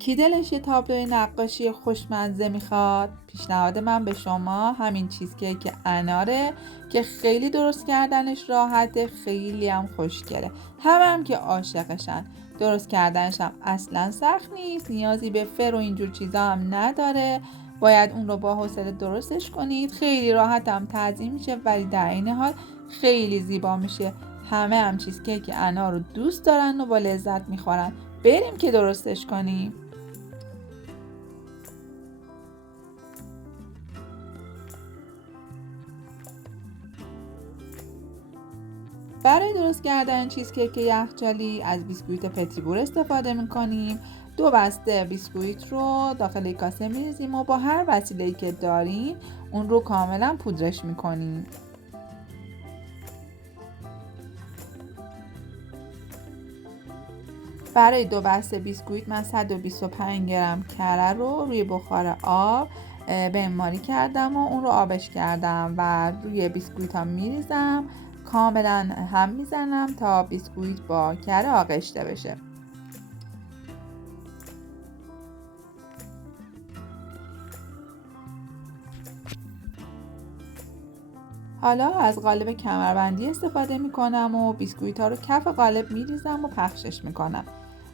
کی دلش یه تابلوی نقاشی خوشمزه میخواد؟ پیشنهاد من به شما همین چیزکیک اناره که خیلی درست کردنش راحته، خیلی هم خوشگله. هم که عاشقشن. درست کردنش هم اصلا سخت نیست، نیازی به فر و اینجور چیزا هم نداره. باید اون رو با حوصله درستش کنید. خیلی راحت هم تزیین میشه ولی در این حال خیلی زیبا میشه. همه هم چیزکیک انار رو دوست دارن و با لذت میخورن. بریم که درستش کنیم. برای درست کردن چیزکیک یخچالی از بیسکویت پتیبور استفاده میکنیم. 2 بسته بیسکویت رو داخل کاسه میریزیم و با هر وسیله‌ای که داریم اون رو کاملا پودرش میکنیم. برای 2 بسته بیسکویت من 125 گرم کره رو روی بخار آب بنماری کردم و اون رو آبش کردم و روی بیسکویت ها میریزم، کاملا هم میزنم تا بیسکویت با کره آغشته بشه. حالا از قالب کمربندی استفاده میکنم و بیسکویت ها رو کف قالب میریزم و پخشش میکنم.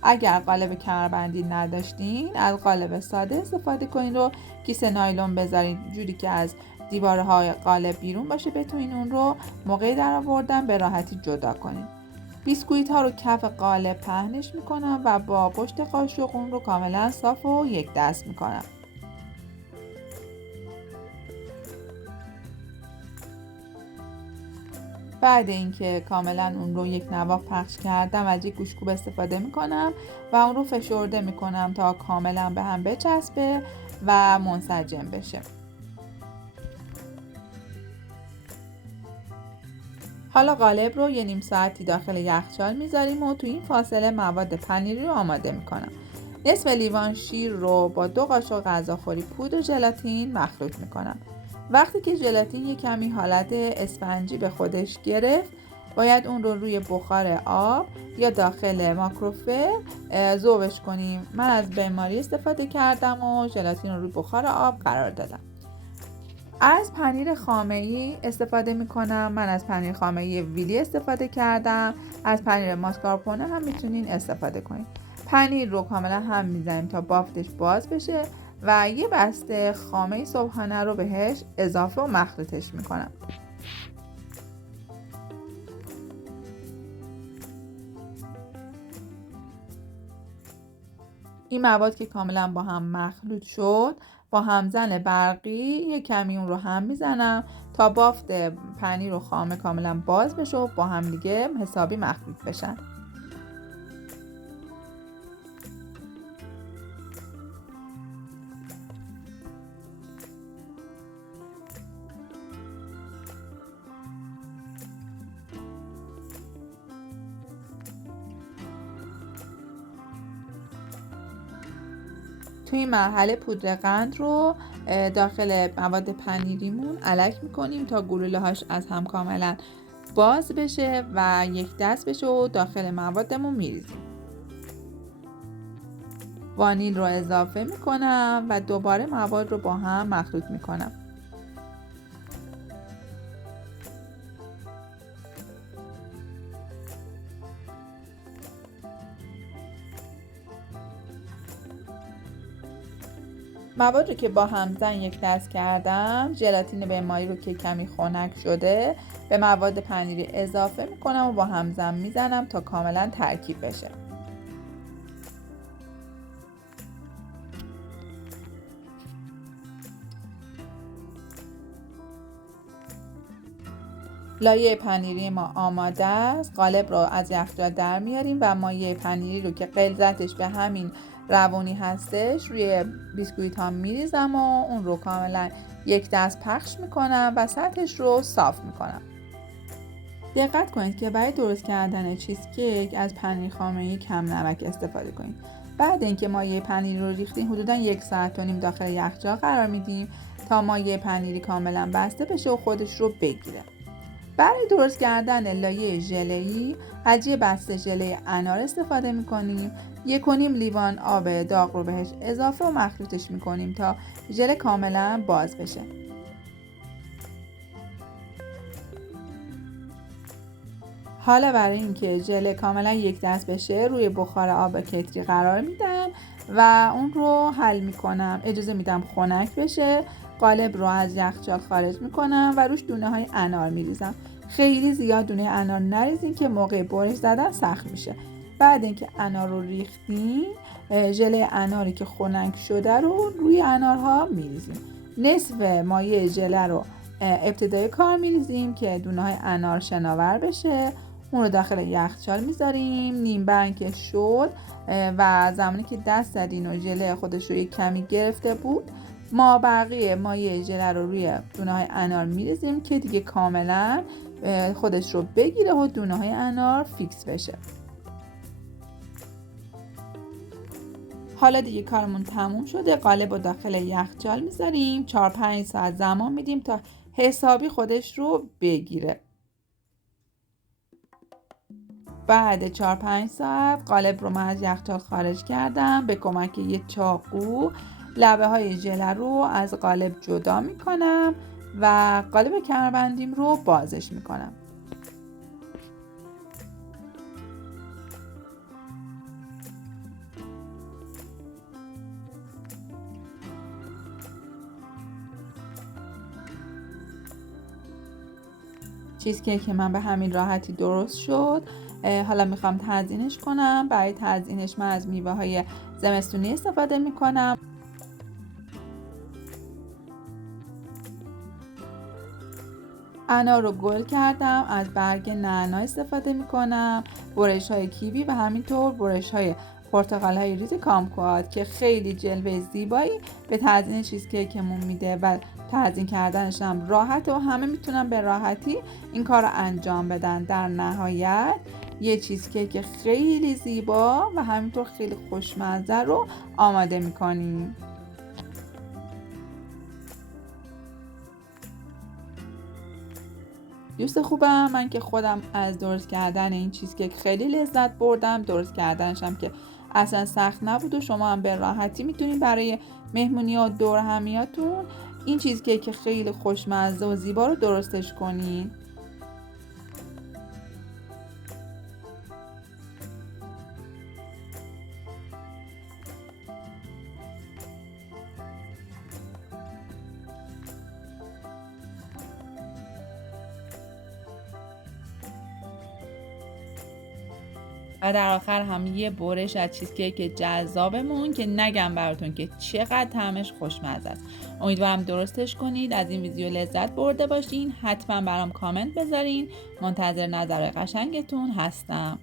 اگر قالب کمربندی نداشتین از قالب ساده استفاده کنین و کیسه نایلون بذارین جوری که از دیوارهای قالب بیرون باشه، بتونین اون رو موقع در آوردن به راحتی جدا کنین. بیسکویت ها رو کف قالب پهنش میکنم و با پشت قاشق اون رو کاملا صاف و یک دست میکنم. بعد اینکه کاملا اون رو یک نواخت پخش کردم از یک گوشتکوب استفاده میکنم و اون رو فشرده میکنم تا کاملا به هم بچسبه و منسجم بشه. حالا قالب رو یه نیم ساعتی داخل یخچال میذاریم و تو این فاصله مواد پنیری رو آماده میکنم. نصف لیوان شیر رو با 2 قاشق غذاخوری پودر ژلاتین مخلوط میکنم. وقتی که ژلاتین یک کمی حالت اسفنجی به خودش گرفت باید اون رو روی بخار آب یا داخل ماکروفر ذوبش کنیم. من از بنماری استفاده کردم و ژلاتین رو روی بخار آب قرار دادم. از پنیر خامه‌ای استفاده میکنم. من از پنیر خامه‌ای ویلی استفاده کردم. از پنیر ماسکارپونه هم میتونین استفاده کنین. پنیر رو کاملا هم میزنیم تا بافتش باز بشه و یه بسته خامه صبحانه رو بهش اضافه و مخلوطش میکنم. این مواد که کاملا با هم مخلوط شد با همزن برقی یک کمی اون رو هم میزنم تا بافت پنیر و خامه کاملا باز بشه و با هم دیگه حسابی مخلوط بشن. توی این مرحله پودر قند رو داخل مواد پنیریمون الک میکنیم تا گلوله هاش از هم کاملا باز بشه و یک دست بشه و داخل موادمون میریزیم. وانیل رو اضافه میکنم و دوباره مواد رو با هم مخلوط میکنم. مواد رو که با همزن یک دست کردم، ژلاتین بنماری رو که کمی خنک شده به مواد پنیری اضافه میکنم و با همزن میزنم تا کاملا ترکیب بشه. لایه پنیری ما آماده است. قالب رو از یخچال در میاریم و مایه پنیری رو که غلظتش به همین روونی هستش روی بیسکویت ها میریزم و اون رو کاملا یک دست پخش میکنم و سطحش رو صاف میکنم. دقت کنید که برای درست کردن چیزکیک از پنیر خامه‌ای کم نمک استفاده کنید. بعد اینکه مایه پنیر رو ریختیم حدودا 1 ساعت و نیم داخل یخچال قرار میدیم تا مایه پنیری کاملا بسته بشه و خودش رو بگیره. برای درست کردن لایه ژله‌ای از یه بسته ژله انار استفاده می‌کنیم. 1.5 لیوان آب داغ رو بهش اضافه و مخلوطش می‌کنیم تا ژله کاملا باز بشه. حالا برای اینکه ژله کاملا یک دست بشه روی بخار آب کتری قرار میدم و اون رو حل میکنم. اجازه میدم خنک بشه. قالب رو از یخچال خارج میکنم و روش دونه های انار میریزم. خیلی زیاد دونه انار نریزین که موقع برش زدن سخت میشه. بعد اینکه انار رو ریختیم، ژله اناری که خنک شده رو روی انارها میریزیم. نصف مایع ژله رو ابتدای کار میریزیم که دونه های انار شناور بشه. اون رو داخل یخچال میذاریم. نیم بند که شد و زمانی که دست زدین و ژله خودش رو یک کمی گرفته بود، ما بقیه مایع ژله رو روی دونه های انار میریزیم که دیگه کاملا خودش رو بگیره و دونه های انار فیکس بشه. حالا دیگه کارمون تموم شده. قالب رو داخل یخچال میذاریم. 4-5 ساعت زمان میدیم تا حسابی خودش رو بگیره. بعد 4-5 ساعت قالب رو من از یخچال خارج کردم. به کمک یه چاقو لبه های ژله رو از قالب جدا میکنم و قالب کمربندیم رو بازش میکنم. چیزکیک من به همین راحتی درست شد. حالا میخوام تزیینش کنم. برای تزیینش من از میوه های زمستونی استفاده میکنم. انار رو گل کردم. از برگ نعنا استفاده میکنم. برش های کیوی و همینطور برش های پرتقال های ریز کامکوات که خیلی جلوه زیبایی به تزیین چیزکیکمون میده و تزیین کردنش هم راحته و همه میتونن به راحتی این کار رو انجام بدن. در نهایت یه چیزکیک خیلی زیبا و همینطور خیلی خوشمزه رو آماده میکنیم. دوست خوبم، من که خودم از درست کردن این چیزکیک خیلی لذت بردم. درست کردنش هم که اصلا سخت نبود و شما هم به راحتی میتونید برای مهمونی و دور همیاتون این چیزکیک خیلی خوشمزه و زیبا رو درستش کنین. و در آخر هم یه برش از چیزکیک جذابمون که نگم براتون که چقدر طعمش خوشمزه است. امیدوارم درستش کنید. از این ویدیو لذت برده باشین. حتما برام کامنت بذارین. منتظر نظر قشنگتون هستم.